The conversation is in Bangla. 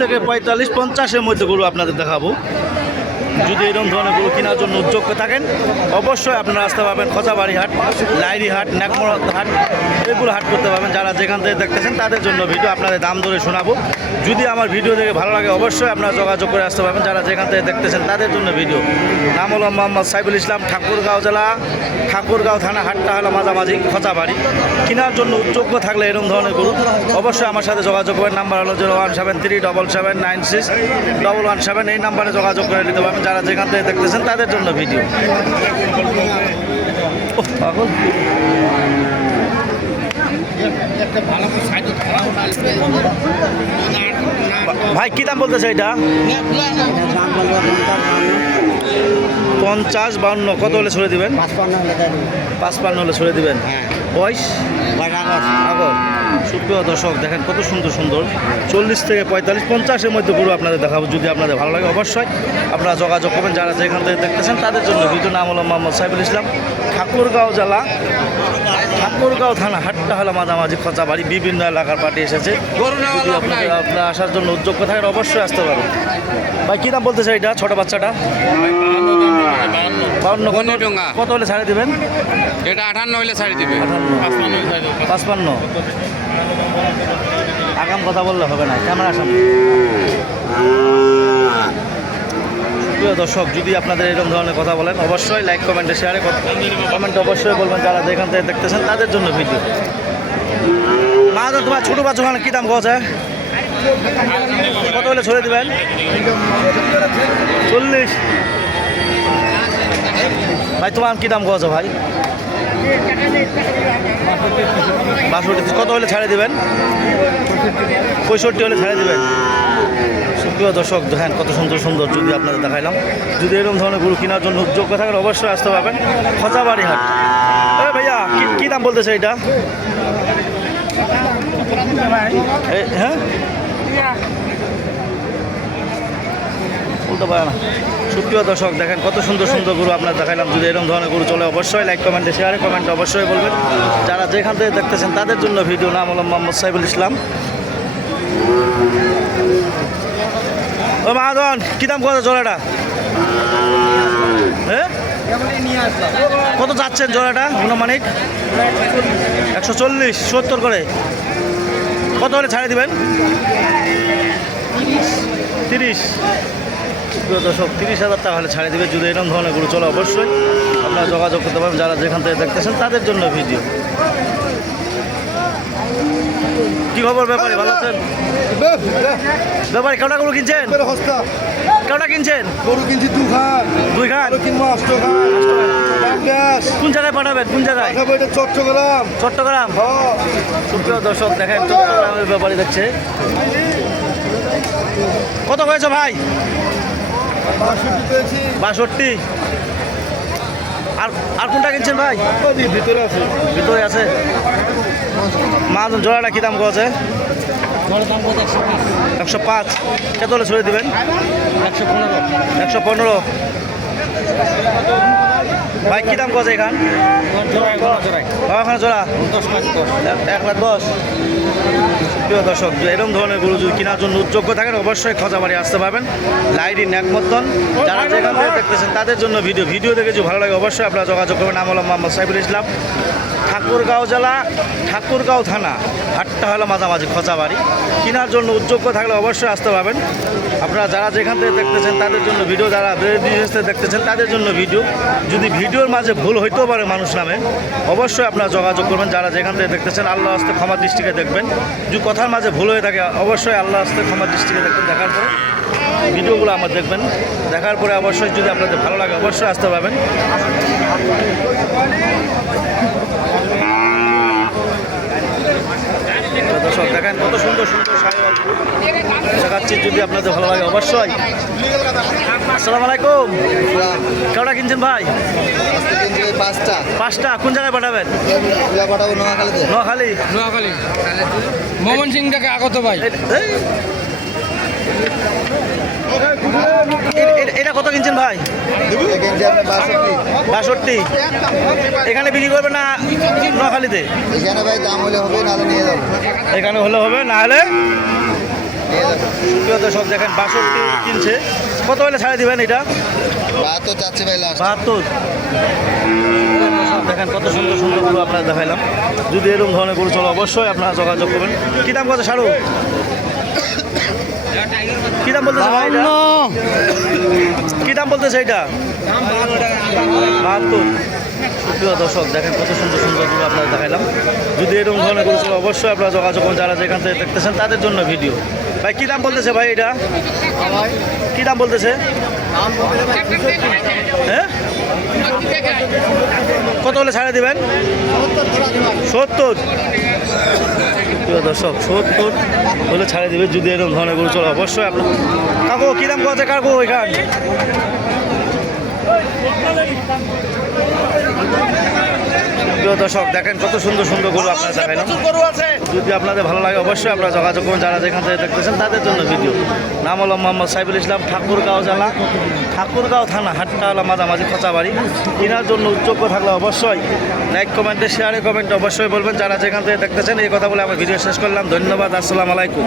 থেকে পঁয়তাল্লিশ পঞ্চাশের মধ্যে গরু আপনাদের দেখাবো। যদি এরকম ধরনের গরু কেনার জন্য উদ্যোগ থাকেন, অবশ্যই আপনারা আসতে পারবেন খোঁচাবাড়ি হাট, লাইরি হাট নাকমর হাট, এগুলো হাট করতে পারবেন। যারা যেখান থেকে দেখতেছেন, তাদের জন্য ভিডিও আপনাদের দাম ধরে শোনাবো। যদি আমার ভিডিও দেখে ভালো লাগে, অবশ্যই আপনারা যোগাযোগ করে আসতে পারবেন। যারা যেখান থেকে দেখতেছেন, তাদের জন্য ভিডিও। নাম হলো মোহাম্মদ সাইফুল ইসলাম, ঠাকুরগাঁও জেলা, ঠাকুরগাঁও থানা, হাটটা হলো মাঝামাঝি, খোঁচাবাড়ি। কেনার জন্য উদ্যোগ্য থাকলে এরকম ধরনের গরু, অবশ্যই আমার সাথে যোগাযোগ করবেন। নাম্বার হলো zero one seven three double seven nine six double one seven. এই নাম্বারে যোগাযোগ করে নিতে পারবেন। যারা যেখান থেকে দেখতেছেন তাদের জন্য ভিডিও। পাগল। ভাই কি দাম বলতেছে এটা? পঞ্চাশ বাউন্ন কত হলে ছড়ে দিবেন? পাঁচ পান্ন হলে ছড়ে দিবেন? বয়স? আগর সুপ্রিয় দর্শক দেখেন কত সুন্দর সুন্দর। চল্লিশ থেকে পঁয়তাল্লিশ পঞ্চাশের মধ্যে গরু আপনাদের দেখাবো যদি আপনাদের ভালো লাগে অবশ্যই। আপনারা যোগাযোগ করবেন যারা যেখান থেকে দেখতেছেন তাদের জন্য ভিডিও নাম হলো মোহাম্মদ সাইফুল ইসলাম। ঠাকুরগাঁও জেলা ঠাকুরগাঁও থানা হাটটা হলো মাঝামাঝি খোঁচা বাড়ি বিভিন্ন এলাকার পার্টি এসেছে। যদি আপনারা আপনারা আসার জন্য উদ্যোগ থাকেন অবশ্যই আসতে পারেন। ভাই কী দাম বলতেছে এটা ছোট বাচ্চাটা? বাউন্ন। কত টাকা। কত হলে ছাড়ে দিবেন? এটা আঠান্ন হইলে ছাড়ি দিবে। পাঁচপান্ন আগাম কথা বললে হবে না ক্যামেরা সামনে। প্রিয় দর্শক যদি আপনাদের এরকম ধরনের কথা বলেন অবশ্যই লাইক কমেন্টে শেয়ারে কমেন্টে অবশ্যই বলবেন যারা যেখান থেকে দেখতেছেন তাদের জন্য ভিডিও মা তো তোমার ছোটো বাচ্চা ওখানে কী দাম গছ কত হলে ছড়ে দেবেন? চল্লিশ। ভাই, তোমার কী দাম গছ ভাই? বাষট্টি। কত হলে ছাড়ে দিবেন? পঁয়ষট্টি হলে ছাড়ে দিবেন? সুপ্রিয় দর্শক, দেখেন কত সুন্দর সুন্দর যদি আপনাদের দেখাইলাম। যদি এরকম ধরনের গরু কেনার জন্য যোগ্য থাকেন, অবশ্যই আসতে পারবেন। খোঁচাবাড়ি হাট ভাইয়া, কি দাম বলতেছে এটা? হ্যাঁ? বলতে পারে না। সুপ্রিয় দর্শক, দেখেন কত সুন্দর সুন্দর গরু আপনার দেখাইলাম। যদি এরকম ধরনের গরু চলে, অবশ্যই লাইক কমেন্টে শেয়ারে কমেন্টে অবশ্যই বলবেন। যারা যেখান থেকে দেখতেছেন, তাদের জন্য ভিডিও নাম হলো মোহাম্মদ সাইবুল ইসলাম। ও মাহাজন কী দাম কত জোড়াটা? হ্যাঁ কত যাচ্ছেন জোড়াটা অনুমানিক একশো চল্লিশ, সত্তর করে। কত হলে ছাড়ে দিবেন? তিরিশ। দর্শক তিরিশ হাজার টাকা হলে ছাড়ে দিবে যদি এরকম ধরনের গরু চলে অবশ্যই আপনারা যোগাযোগ করতে পারেন যারা যেখান থেকে দেখতেছেন তাদের জন্য ভিডিও। কি খবর ব্যাপারে ভালো আছেন? ব্যাপারে কেউটা গরু কিনছেন? কেউটা কিনছেন? গরু কিনছি দু খান। দুই খান? কিনবো অষ্ট কোন জায়গায় পাঠাবেন? কোন জায়গায়? চট্টগ্রাম। চট্টগ্রাম? সুপ্রিয় দর্শক দেখেন চট্টগ্রামের ব্যাপারে দেখছে। কত হয়েছে ভাই? বাষট্টি আর আর কোনটা কিনছেন ভাই? ভিতরে আছে। ভিতরে আছে। মাছ জোড়াটা কী দাম আছে একশো পাঁচ। কত হলে ছড়িয়ে দেবেন? একশো পনেরো। একশো পনেরো ভাই কী দাম কছে এখান? ওখানে জোড়া? এক- এক লাখ দশ। প্রিয় দর্শক এরকম ধরনের গরু যদি কেনার জন্য উদ্যোগ্য থাকেন, অবশ্যই খোঁজাবাড়ি আসতে পারবেন। লাইডি ন্যাকমতন যারা যেখান থেকে দেখতেছেন তাদের জন্য ভিডিও। ভিডিও দেখে যদি ভালো লাগে, অবশ্যই আপনারা যোগাযোগ করবেন। আমল মোহাম্মদ সাইফুল ইসলাম। ঠাকুরগাঁও জেলা, ঠাকুরগাঁও থানা, হাটটা হলো মাঝামাঝি খোঁচাবাড়ি। কেনার জন্য উদ্যোগ্য থাকলে অবশ্যই আসতে পারবেন। আপনারা যারা যেখান থেকে দেখতেছেন, তাদের জন্য ভিডিও, যারা দেখতেছেন, তাদের জন্য ভিডিও। যদি ভিডিওর মাঝে ভুল হইতেও পারে মানুষ নামে, অবশ্যই আপনারা যোগাযোগ করবেন। যারা যেখান থেকে দেখতেছেন, আল্লাহ আস্তে ক্ষমা দৃষ্টিকে দেখবেন। যদি কথার মাঝে ভুল হয়ে থাকে, অবশ্যই আল্লাহ আস্তে ক্ষমা দৃষ্টিকে দেখবেন দেখার পরে ভিডিওগুলো আমার দেখবেন। দেখার পরে অবশ্যই যদি আপনাদের ভালো লাগে অবশ্যই আসতে পারবেন। দর্শক দেখেন কত সুন্দর সুন্দর দেখাচ্ছি যদি আপনাদের ভালো লাগে অবশ্যই। আসসালামু আলাইকুম। কেউটা কিনছেন ভাই? পাঁচটা। পাঁচটা। কোন জায়গায় পাঠাবেন? এগুলা পাঠাবো নোয়াখালীতে। নোয়াখালী। নোয়াখালী। মোহন সিং থেকে আগত ভাই এটা কত কিনছেন ভাই? বাষট্টি। এখানে বিক্রি করবেন না নোয়াখালীতে? এখানে ভাই দাম হলে হবে নাহলে নিয়ে যাব এখানে হলে হবে না হলে? নিয়ে যাবেন প্রিয় দর্শক, দেখেন বাষট্টি কিনছে। কত হলে ছাড়ে দিবেন এটা? বাহাত্তর। চাচ্ছি ভাই বাহাত্তর দেখেন কত সুন্দর সুন্দর গরু আপনারা দেখাইলাম। যদি এরকম ধরনের গরু চলো, অবশ্যই আপনারা যোগাযোগ করবেন। কী দাম কত সারু? কী দাম বলতেছে ভাই? কী দাম বলতেছে এটা? বাহাত্তর। প্রিয় দর্শক দেখেন কত সুন্দর সুন্দর গরু আপনারা দেখাইলাম। যদি এরকম ধরনের গরু চলো অবশ্যই আপনারা যোগাযোগ যারা যেখান থেকে দেখতেছেন তাদের জন্য ভিডিও ভাই কী দাম বলতেছে ভাই এটা? কী দাম বলতেছে? হ্যাঁ? কত হলে ছাড়ে দিবেন? সত্তর। প্রিয় দর্শক সত্তর হলে ছাড়ে দিবে যদি এরকম ধরনের গরু চলে, অবশ্যই আপনার কাকু, কী দাম কত কাকু এখান প্রিয় দর্শক দেখেন কত সুন্দর সুন্দর গরু আপনারা দেখাইলাম। যদি আপনাদের ভালো লাগে অবশ্যই আপনারা যোগাযোগ করুন যারা যেখান থেকে দেখতেছেন তাদের জন্য ভিডিও। নাম হলো মোহাম্মদ সাইফুল ইসলাম ঠাকুরগাঁও জেলা ঠাকুরগাঁও থানা হাটকাওয়ালা মাঝামাঝি খোঁচাবাড়ি। কেনার জন্য উদ্যোগ্য থাকলে অবশ্যই লাইক কমেন্টে শেয়ারে কমেন্টে অবশ্যই বলবেন। যারা যেখান থেকে দেখতেছেন এই কথা বলে আমার ভিডিও শেষ করলাম। ধন্যবাদ আসসালামু আলাইকুম।